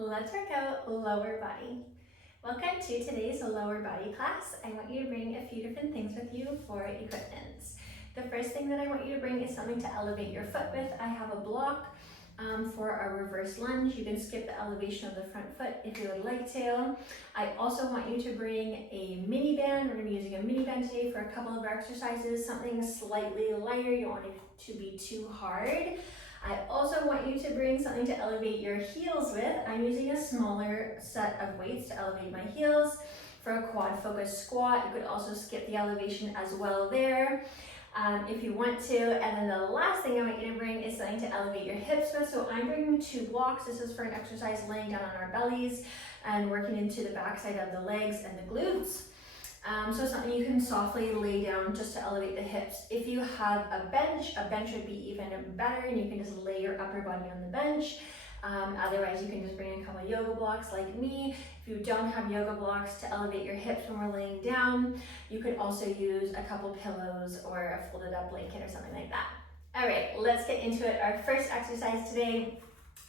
Let's work out lower body. Welcome to today's lower body class. I want you to bring a few different things with you for equipment. The first thing that I want you to bring is something to elevate your foot with. I have a block for our reverse lunge. You can skip the elevation of the front foot if you would like to. I also want you to bring a mini band. We're going to be using a mini band today for a couple of our exercises, something slightly lighter. You don't want it to be too hard. I also want you to bring something to elevate your heels with. I'm using a smaller set of weights to elevate my heels for a quad focused squat. You could also skip the elevation as well there if you want to. And then the last thing I want you to bring is something to elevate your hips with. So I'm bringing 2 blocks. This is for an exercise laying down on our bellies and working into the backside of the legs and the glutes. So something you can softly lay down just to elevate the hips. If you have a bench would be even better, and you can just lay your upper body on the bench. Otherwise, you can just bring a couple of yoga blocks like me. If you don't have yoga blocks to elevate your hips when we're laying down, you could also use a couple pillows or a folded up blanket or something like that. All right, let's get into it. Our first exercise today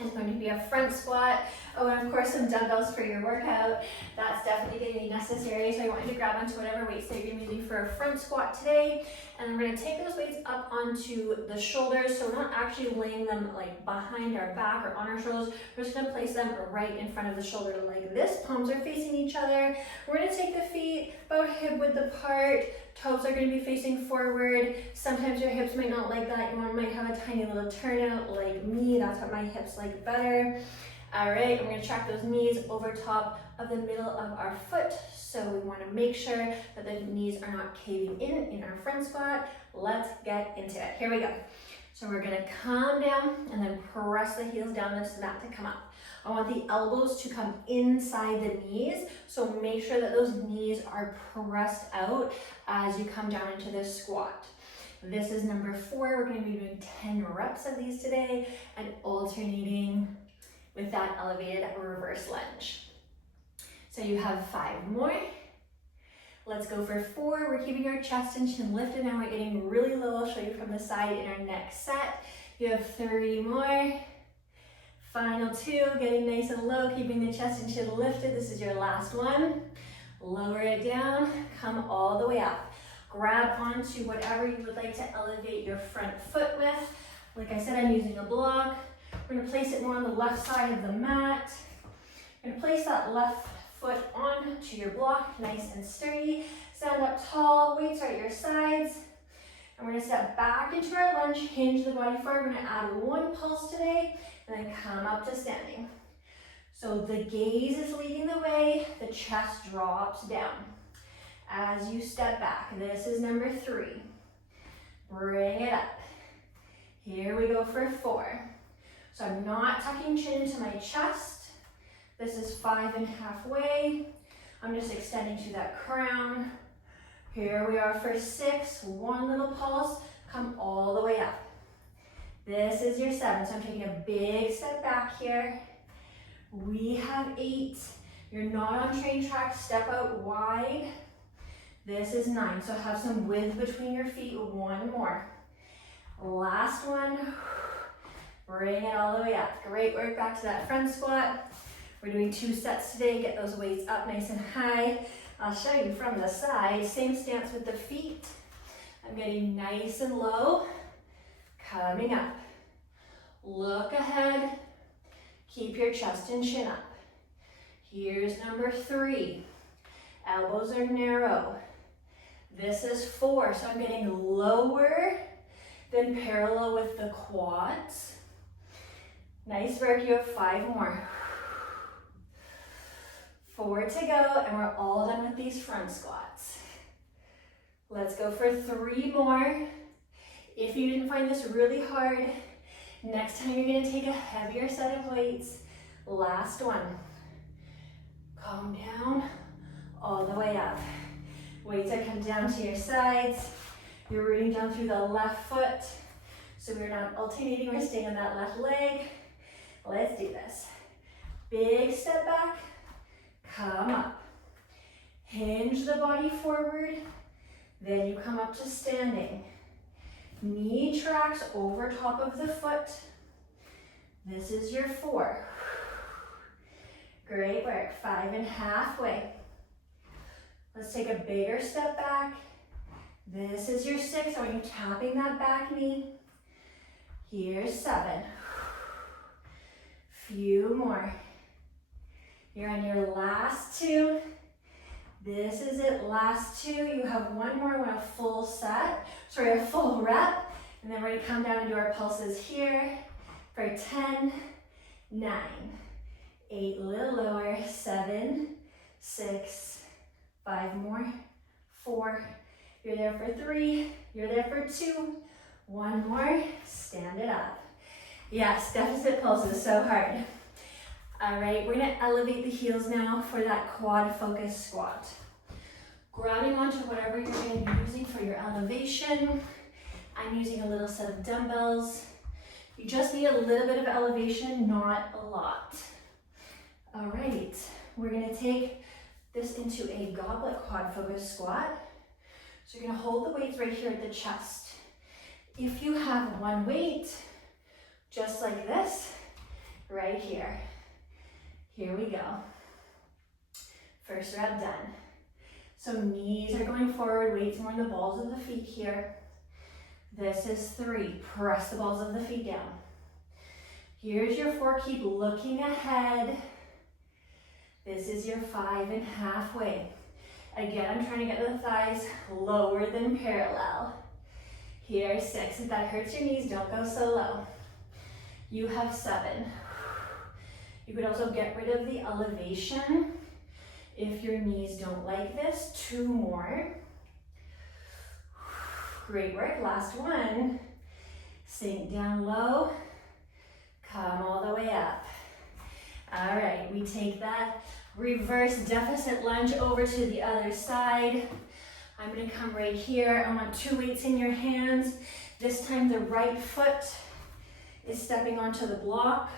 is going to be a front squat. Oh, and of course some dumbbells for your workout. That's definitely going to be necessary. So I want you to grab onto whatever weights that you're going to be using for a front squat today. And we're going to take those weights up onto the shoulders. So we're not actually laying them like behind our back or on our shoulders. We're just going to place them right in front of the shoulder like this. Palms are facing each other. We're going to take the feet about hip width apart. Toes are going to be facing forward. Sometimes your hips might not like that. You might have a tiny little turnout like me. That's what my hips like better. All right, we're going to track those knees over top of the middle of our foot. So we want to make sure that the knees are not caving in our front squat. Let's get into it. Here we go. So we're going to come down and then press the heels down into the mat to come up. I want the elbows to come inside the knees, so make sure that those knees are pressed out as you come down into this squat. This is number 4. We're going to be doing 10 reps of these today and alternating with that elevated reverse lunge. So you have 5 more. Let's go for 4. We're keeping our chest and chin lifted. Now we're getting really low. I'll show you from the side in our next set. You have 3 more. Final 2, getting nice and low, keeping the chest and chin lifted. This is your last one. Lower it down, come all the way up. Grab onto whatever you would like to elevate your front foot with. Like I said, I'm using a block. We're going to place it more on the left side of the mat. We're going to place that left foot onto your block, nice and sturdy. Stand up tall, weights are at your sides. And we're going to step back into our lunge, hinge the body forward. We're going to add 1 pulse today, and then come up to standing. So the gaze is leading the way, the chest drops down. As you step back, this is number 3. Bring it up. Here we go for 4. So I'm not tucking chin into my chest. This is 5 and halfway. I'm just extending to that crown. Here we are for 6, 1 little pulse, come all the way up. This is your 7, so I'm taking a big step back here. We have 8. You're not on train track, step out wide. This is 9, so have some width between your feet. 1 more. Last one. Bring it all the way up. Great work, back to that front squat. We're doing 2 sets today. Get those weights up nice and high. I'll show you from the side. Same stance with the feet. I'm getting nice and low. Coming up. Look ahead. Keep your chest and chin up. Here's number 3. Elbows are narrow. This is 4, so I'm getting lower than parallel with the quads. Nice work, you have 5 more. 4 to go, and we're all done with these front squats. Let's go for 3 more. If you didn't find this really hard, next time you're going to take a heavier set of weights. Last one. Calm down, all the way up. Weights are coming down to your sides. You're rooting down through the left foot. So we're not alternating, we're staying on that left leg. Let's do this. Big step back, come up. Hinge the body forward, then you come up to standing. Knee tracks over top of the foot. This is your 4. Great work. 5 and halfway. Let's take a bigger step back. This is your 6. I want you tapping that back knee. Here's 7. Few more. You're on your last 2. This is it, last 2. You have one more, a full set, sorry, a full rep. And then we're gonna come down and do our pulses here for 10, 9, 8, a little lower, 7, 6, 5 more, 4, you're there for 3, you're there for 2, 1 more, stand it up. Yes, deficit pulses, so hard. All right, we're gonna elevate the heels now for that quad focus squat. Grabbing onto whatever you're gonna be using for your elevation. I'm using a little set of dumbbells. You just need a little bit of elevation, not a lot. All right, we're gonna take this into a goblet quad focus squat. So you're gonna hold the weights right here at the chest. If you have one weight, just like this, right here. Here we go. First rep done. So knees are going forward, weights more in the balls of the feet here. This is 3, press the balls of the feet down. Here's your 4, keep looking ahead. This is your 5 and halfway. Again, I'm trying to get the thighs lower than parallel. Here's 6, if that hurts your knees, don't go so low. You have 7. You could also get rid of the elevation if your knees don't like this. 2 more. Great work, last one. Sink down low, come all the way up. All right, we take that reverse deficit lunge over to the other side. I'm gonna come right here. I want 2 weights in your hands. This time the right foot is stepping onto the block.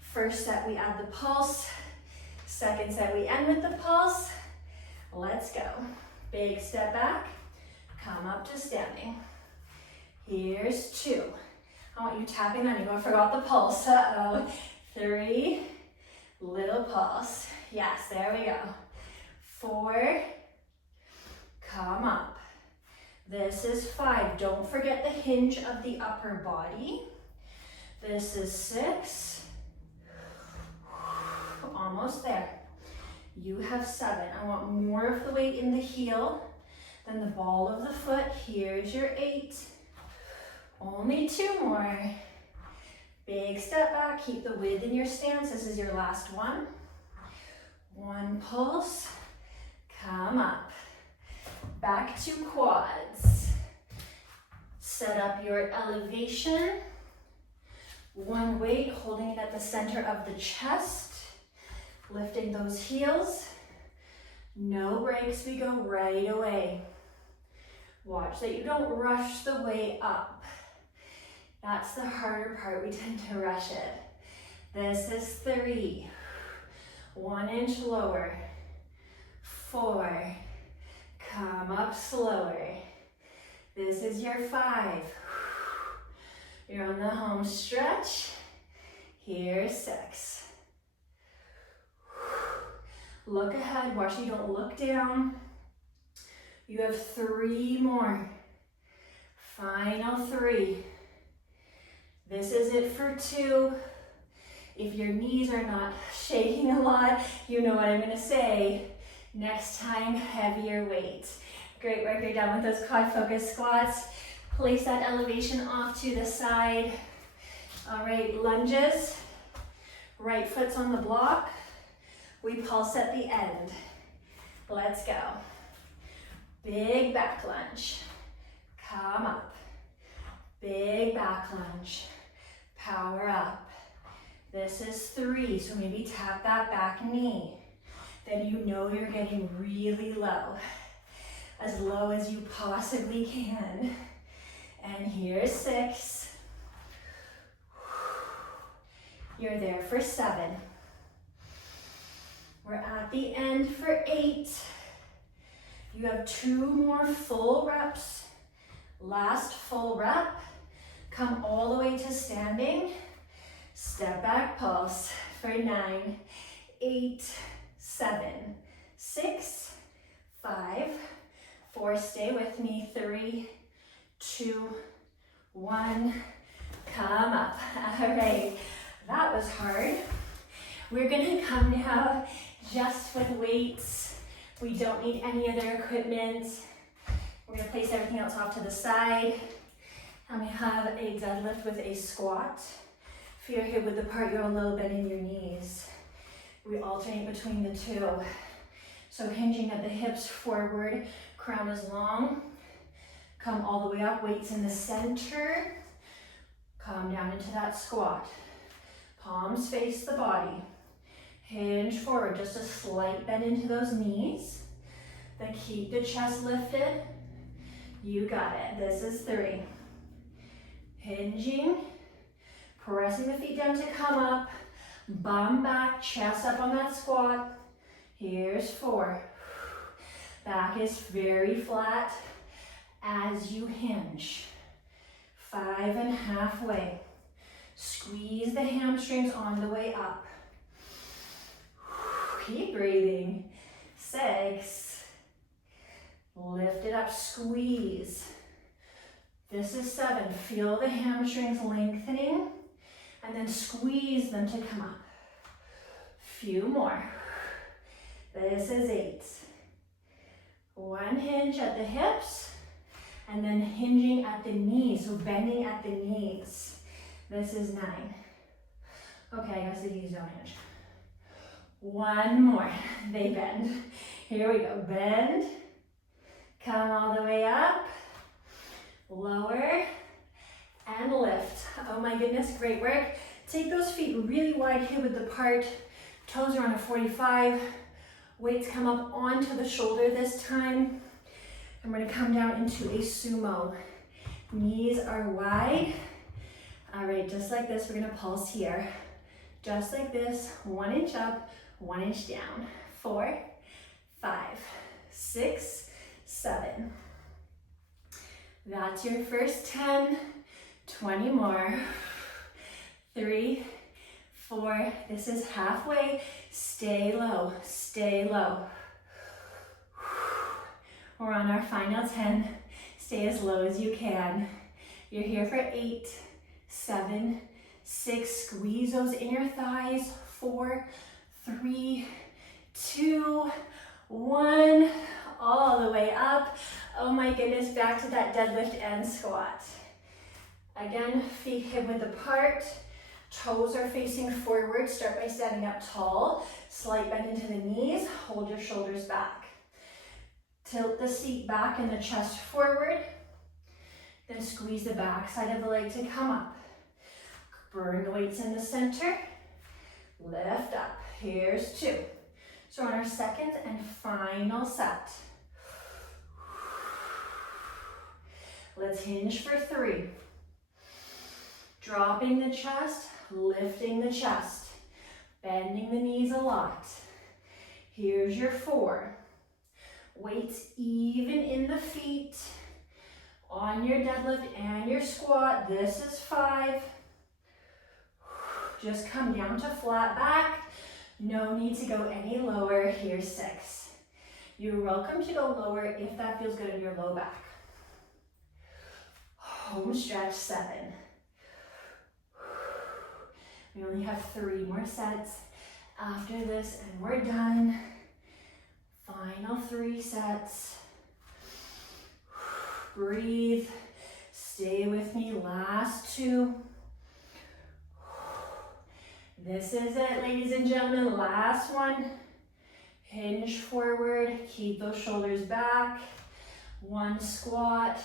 First set, we add the pulse. Second set, we end with the pulse. Let's go. Big step back, come up to standing. Here's 2. I want you tapping on you. I forgot the pulse. Uh-oh. 3, little pulse. Yes, there we go. 4, come up. This is 5. Don't forget the hinge of the upper body. This is 6. Almost there. You have 7. I want more of the weight in the heel than the ball of the foot. Here's your 8. Only 2 more. Big step back, keep the width in your stance. This is your last one. 1 pulse, come up. Back to quads. Set up your elevation. 1 weight, holding it at the center of the chest. Lifting those heels. No breaks, we go right away. Watch that you don't rush the way up. That's the harder part, we tend to rush it. This is 3. 1 inch lower. 4. Come up slower. This is your 5. You're on the home stretch. Here's 6. Look ahead, watch you don't look down. You have 3 more. Final 3. This is it for 2. If your knees are not shaking a lot, you know what I'm gonna say. Next time, heavier weight. Great work, you're done with those quad focus squats. Place that elevation off to the side. All right, lunges. Right foot's on the block. We pulse at the end. Let's go. Big back lunge. Come up. Big back lunge. Power up. This is 3, so maybe tap that back knee. Then you know you're getting really low. As low as you possibly can. And here's 6. You're there for 7. We're at the end for 8. You have 2 more full reps. Last full rep. Come all the way to standing. Step back pulse for 9, 8, 7, 6, 5, 4, stay with me, 3, 2, 1, come up. All right, that was hard. We're gonna come now just with weights. We don't need any other equipment. We're gonna place everything else off to the side. And we have a deadlift with a squat. Feet are hip width apart, you're a little bit in your knees. We alternate between the two. So hinging at the hips forward, crown is long. Come all the way up, weights in the center. Come down into that squat. Palms face the body. Hinge forward, just a slight bend into those knees. Then keep the chest lifted. You got it. This is 3. Hinging, pressing the feet down to come up. Bum back, chest up on that squat. Here's 4. Back is very flat as you hinge. 5 and halfway. Squeeze the hamstrings on the way up. Keep breathing. 6. Lift it up, squeeze. This is 7. Feel the hamstrings lengthening and then squeeze them to come up. Few more. This is 8. 1 hinge at the hips and then hinging at the knees, so bending at the knees. This is 9. Okay, I guess the knees don't hinge. 1 more. They bend. Here we go. Bend. Come all the way up. Lower. And lift. Oh my goodness, great work. Take those feet really wide, hip width apart. Toes are on a 45. Weights come up onto the shoulder this time. And we're gonna come down into a sumo. Knees are wide. All right, just like this, we're gonna pulse here. Just like this, 1 inch up, 1 inch down. 4, 5, 6, 7. That's your first 10, 20 more. 3, 4, this is halfway. Stay low, stay low. We're on our final 10. Stay as low as you can. You're here for 8, 7, 6, squeeze those inner thighs. 4, 3, 2, 1, all the way up. Oh my goodness, back to that deadlift and squat. Again, feet hip width apart. Toes are facing forward. Start by standing up tall. Slight bend into the knees. Hold your shoulders back. Tilt the seat back and the chest forward. Then squeeze the back side of the leg to come up. Burn the weights in the center. Lift up. Here's 2. So on our second and final set. Let's hinge for 3. Dropping the chest, lifting the chest, bending the knees a lot. Here's your 4. Weights even in the feet. On your deadlift and your squat, this is 5. Just come down to flat back. No need to go any lower. Here's 6. You're welcome to go lower if that feels good in your low back. Home stretch 7. We only have 3 more sets after this and we're done. Final 3 sets. Breathe. Stay with me. Last 2. This is it, ladies and gentlemen. Last one. Hinge forward. Keep those shoulders back. 1 squat.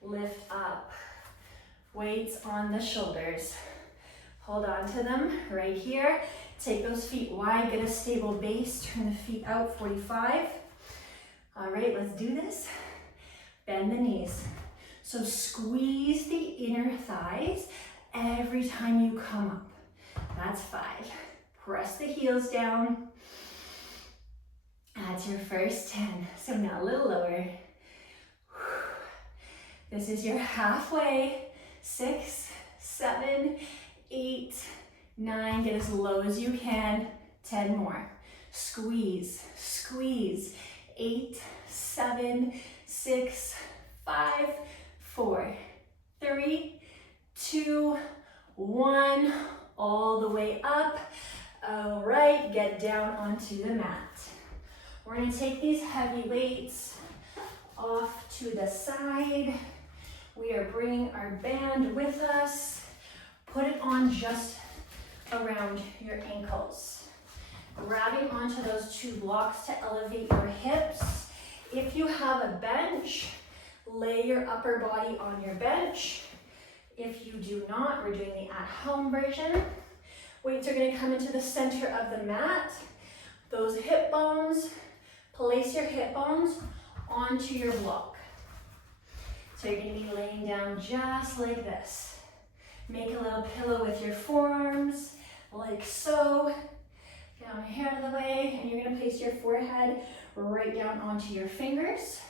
Lift up. Weights on the shoulders. Hold on to them right here. Take those feet wide, get a stable base, turn the feet out, 45. All right, let's do this. Bend the knees. So squeeze the inner thighs every time you come up. That's 5. Press the heels down. That's your first 10. So now a little lower. This is your halfway. 6, 7, 8, 9, get as low as you can. 10 more. Squeeze, squeeze. 8, 7, 6, 5, 4, 3, 2, 1. All the way up. All right, get down onto the mat. We're gonna take these heavy weights off to the side. We are bringing our band with us. Put it on just around your ankles. Grabbing onto those 2 blocks to elevate your hips. If you have a bench, lay your upper body on your bench. If you do not, we're doing the at-home version. Weights are gonna come into the center of the mat. Those hip bones, place your hip bones onto your block. So you're gonna be laying down just like this. Make a little pillow with your forearms, like so. Get my hair out of the way, and you're gonna place your forehead right down onto your fingers,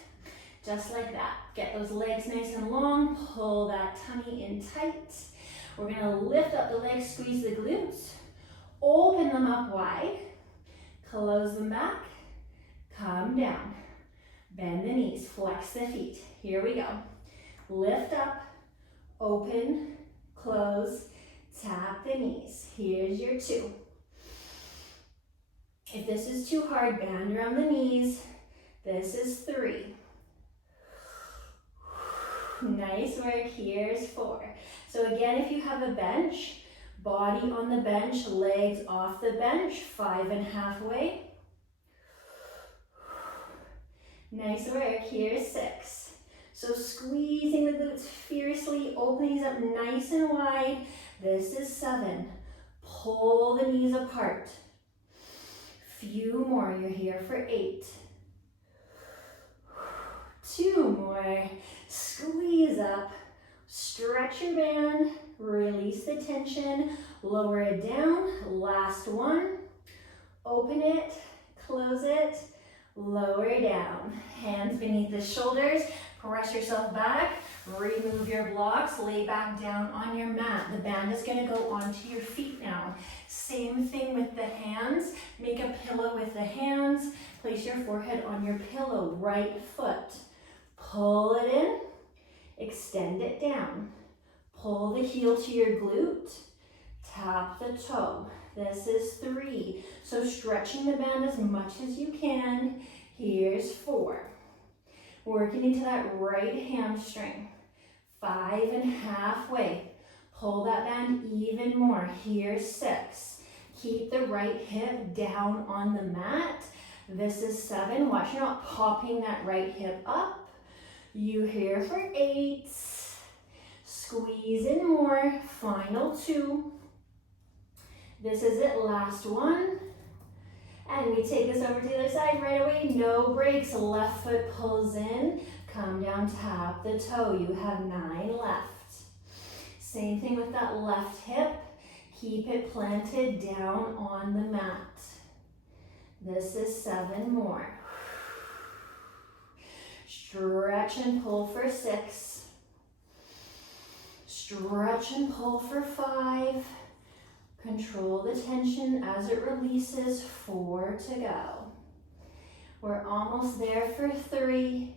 just like that. Get those legs nice and long, pull that tummy in tight. We're gonna lift up the legs, squeeze the glutes, open them up wide, close them back, come down. Bend the knees, flex the feet. Here we go. Lift up, open, close, tap the knees. Here's your 2. If this is too hard, band around the knees. This is 3. Nice work, here's 4. So again, if you have a bench, body on the bench, legs off the bench, 5 and halfway. Nice work, here's 6. So squeezing the glutes fiercely, open these up nice and wide. This is 7. Pull the knees apart. Few more, you're here for 8. 2 more, squeeze up, stretch your band, release the tension, lower it down, last one, open it, close it, lower down, hands beneath the shoulders, press yourself back, remove your blocks, lay back down on your mat. The band is gonna go onto your feet now. Same thing with the hands, make a pillow with the hands, place your forehead on your pillow, right foot. Pull it in, extend it down. Pull the heel to your glute, tap the toe. This is 3. So stretching the band as much as you can. Here's 4. Working into that right hamstring. 5 and halfway. Pull that band even more. Here's 6. Keep the right hip down on the mat. This is 7. Watch you're not popping that right hip up. You here for 8. Squeeze in more. Final 2. This is it, last one. And we take this over to the other side right away, no breaks. Left foot pulls in, come down, tap the toe. You have 9 left. Same thing with that left hip. Keep it planted down on the mat. This is 7 more. Stretch and pull for 6. Stretch and pull for 5. Control the tension as it releases. 4 to go. We're almost there for 3.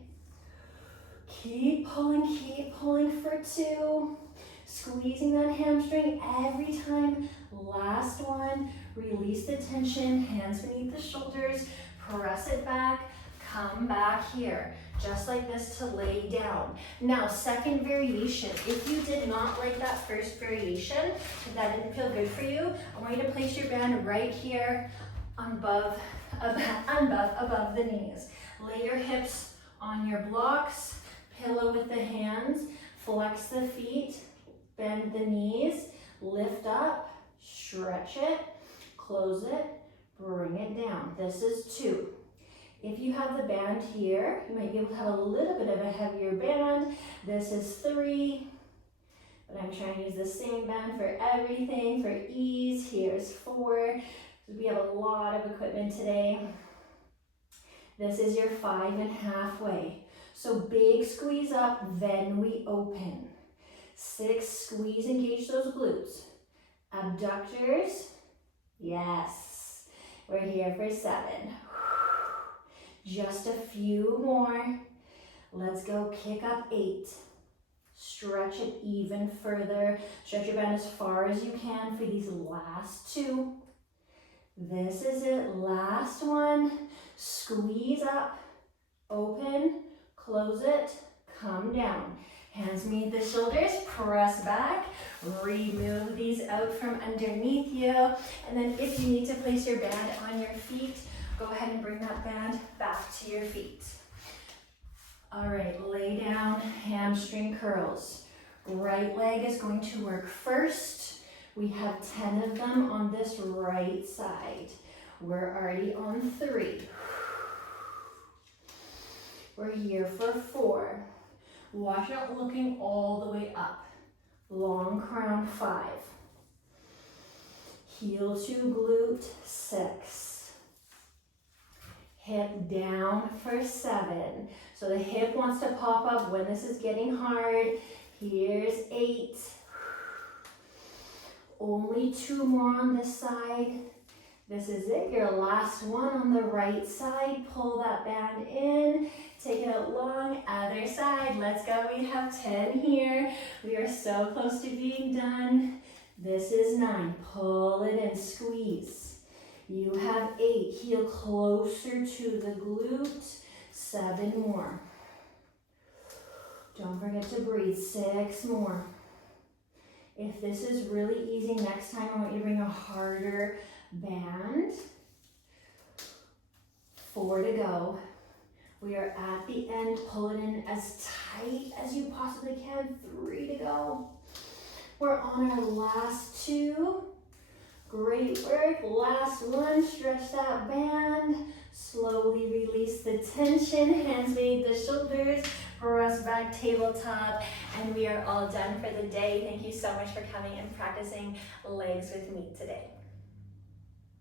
Keep pulling for 2. Squeezing that hamstring every time. Last one. Release the tension, hands beneath the shoulders. Press it back. Come back here. Just like this to lay down. Now, second variation. If you did not like that first variation, if that didn't feel good for you, I want you to place your band right here above the knees. Lay your hips on your blocks, pillow with the hands, flex the feet, bend the knees, lift up, stretch it, close it, bring it down. This is 2. If you have the band here, you might be able to have a little bit of a heavier band. This is 3, but I'm trying to use the same band for everything for ease. Here's 4. We have a lot of equipment today. This is your 5 and halfway. So big squeeze up, then we open. 6, squeeze, engage those glutes. Abductors, yes. We're here for 7. Just a few more. Let's go, kick up 8. Stretch it even further. Stretch your band as far as you can for these last 2. This is it, last one. Squeeze up, open, close it, come down. Hands meet the shoulders, press back, remove these out from underneath you. And then if you need to place your band on your feet, go ahead and bring that band back to your feet. All right, lay down, hamstring curls. Right leg is going to work first. We have 10 of them on this right side. We're already on 3. We're here for 4. Watch out looking all the way up. Long crown, 5. Heel to glute, 6. Hip down for 7. So the hip wants to pop up when this is getting hard. Here's 8. Only 2 more on this side. This is it, your last one on the right side. Pull that band in, take it out long, other side. Let's go, we have 10 here. We are so close to being done. This is 9, pull it in, squeeze. You have 8, heel closer to the glute. 7 more. Don't forget to breathe, 6 more. If this is really easy, next time I want you to bring a harder band. 4 to go. We are at the end. Pull it in as tight as you possibly can. 3 to go. We're on our last 2. Great work. Last one. Stretch that band. Slowly release the tension. Hands beneath the shoulders. Press back, tabletop, and we are all done for the day. Thank you so much for coming and practicing legs with me today.